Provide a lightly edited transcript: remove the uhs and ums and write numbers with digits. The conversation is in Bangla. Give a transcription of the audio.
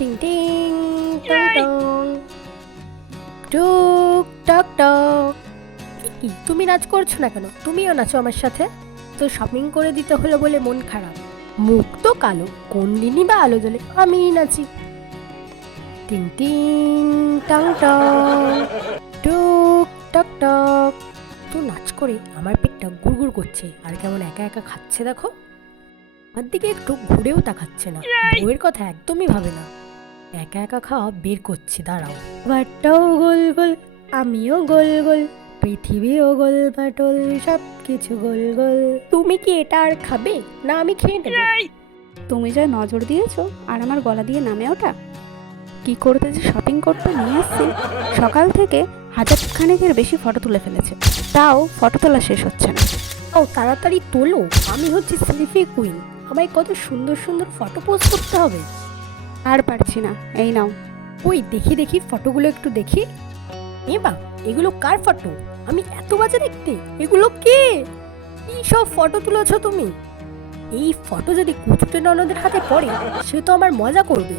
টিং টিং টং টং টুক টক টক। কি তুমি নাচ করছো না কেন? তুমিও নাচো আমার সাথে। তো শপিং করে দিতে হলো বলে মন খারাপ? মুখ তো কালো, কোন দিনই বা আলো জ্বলে, আমিই নাচি। টিং টিং টং টং টুক টক টক। তো নাচ করে আমার পেটটা গুড়গুড় করছে আর কেমন একা একা খাচ্ছে দেখো। আমার দিকে একটু ঘুরেও তাকাচ্ছে না, বউয়ের কথা একদমই ভাবে না। একা একা খাওয়া বের করছি, দাঁড়াও। বাটটাও গোল গোল, আমিও গোল গোল, পৃথিবীও গোল বাটল, সব কিছু গোল গোল। তুমি কি এটা আর খাবে না আমি খেয়ে নেব? তুমি যা নজর দিয়েছো আর আমার গলা দিয়ে নামে ওটা। কি করতে যে শপিং করতে নিয়ে এসছি, সকাল থেকে 1000 খানেকের বেশি ফটো তুলে ফেলেছে, তাও ফটো তোলা শেষ হচ্ছে না। ও তাড়াতাড়ি তোলো, আমি হচ্ছে সেলফি কুইন, আমায় কত সুন্দর সুন্দর ফটো পোস্ট করতে হবে। আর পারছি না, এই নাও। ওই দেখি দেখি ফটোগুলো একটু দেখি। বা এগুলো কার ফটো? আমি এত বাজে দেখতে, এগুলো কে? কি সব ফটো তুলেছো তুমি? এই ফটো যদি কুচুটে ননদের হাতে পড়ে, সে তো আমার মজা করবে।